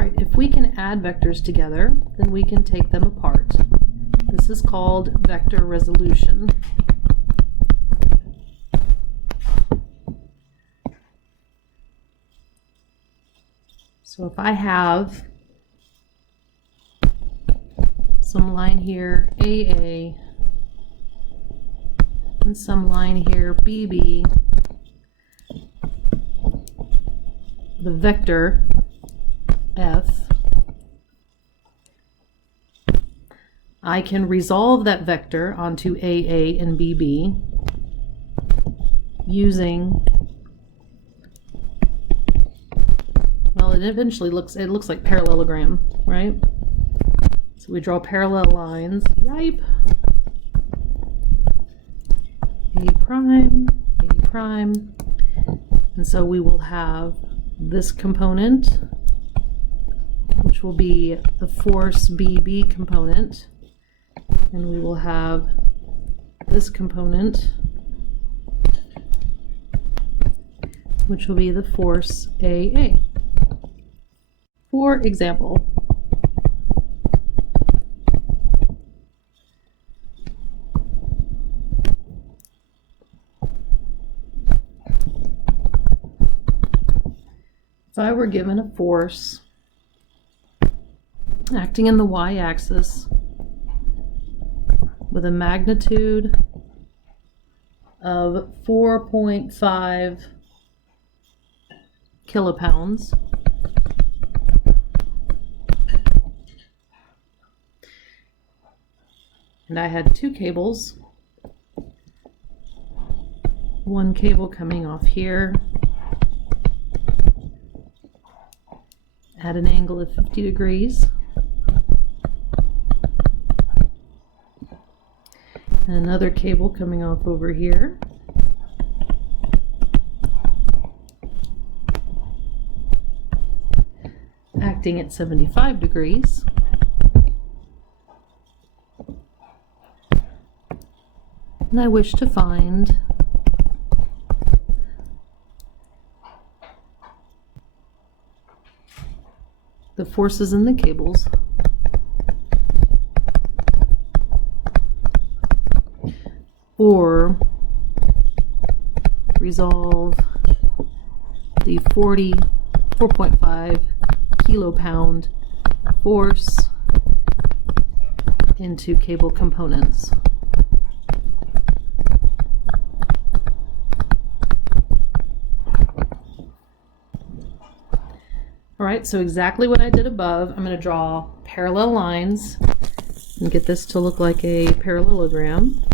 Right, if we can add vectors together, then we can take them apart. This is called vector resolution. So if I have some line here, AA, and some line here, BB, the vector F, I can resolve that vector onto AA and BB using, well, it eventually looks like parallelogram, right? So we draw parallel lines. Yipe. A prime, A prime. And so we will have this component, which will be the force BB component, and we will have this component, which will be the force AA. For example, if I were given a force acting in the y-axis with a magnitude of 4.5 kilopounds, and I had two cables, one cable coming off here at an angle of 50 degrees, and another cable coming off over here acting at 75 degrees. And I wish to find the forces in the cables or resolve the 4.5 kilopound force into cable components. All right, so exactly what I did above, I'm going to draw parallel lines and get this to look like a parallelogram.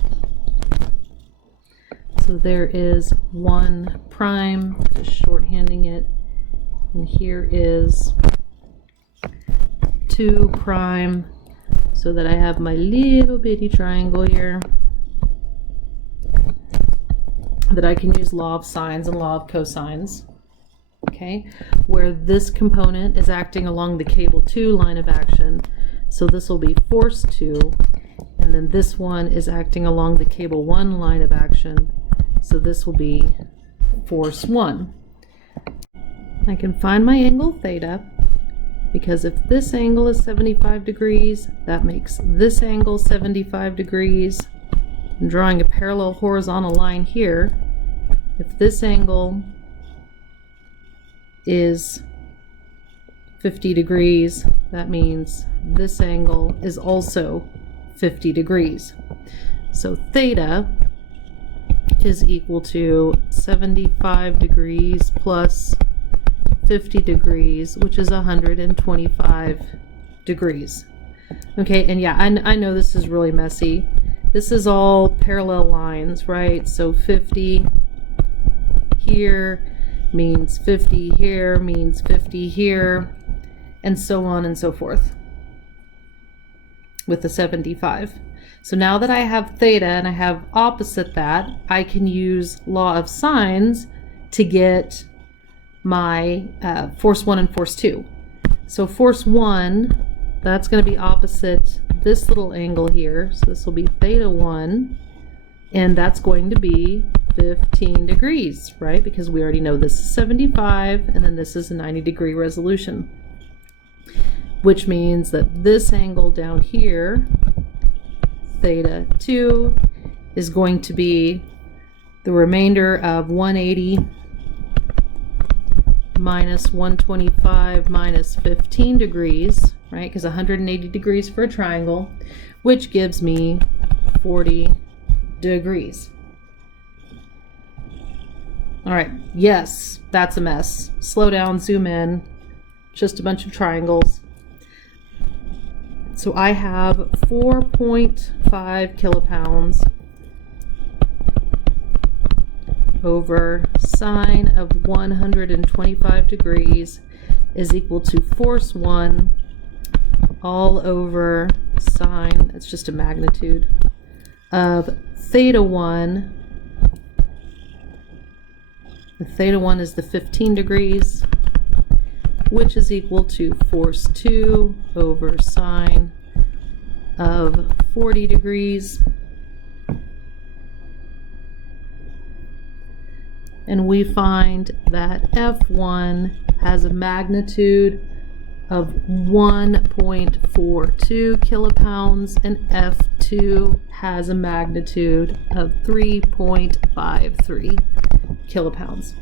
So there is 1 prime, just shorthanding it, and here is 2 prime, so that I have my little bitty triangle here that I can use law of sines and law of cosines. Okay, where this component is acting along the cable 2 line of action, so this will be force 2, and then this one is acting along the cable 1 line of action, so this will be force 1. I can find my angle theta, because if this angle is 75 degrees, that makes this angle 75 degrees. I'm drawing a parallel horizontal line here. If this angle is 50 degrees, that means this angle is also 50 degrees. So theta is equal to 75 degrees plus 50 degrees, which is 125 degrees. Okay, and yeah, I know this is really messy. This is all parallel lines, right? So 50 here means 50 here, means 50 here, and so on and so forth with the 75. So now that I have theta and I have opposite that, I can use law of sines to get my force 1 and force 2. So force 1, that's going to be opposite this little angle here, so this will be theta 1, and that's going to be 15 degrees, right? Because we already know this is 75 and then this is a 90-degree resolution. which means that this angle down here, theta 2, is going to be the remainder of 180 minus 125 minus 15 degrees, right? Because 180 degrees for a triangle, which gives me 40 degrees. All right, yes, that's a mess. Slow down, zoom in, just a bunch of triangles. So I have 4.5 kilopounds over sine of 125 degrees is equal to force 1 all over sine, it's just a magnitude, of theta 1. The theta 1 is the 15 degrees, which is equal to force 2 over sine of 40 degrees. And we find that F1 has a magnitude of 1.42 kilopounds and F2 has a magnitude of 3.53 kilopounds.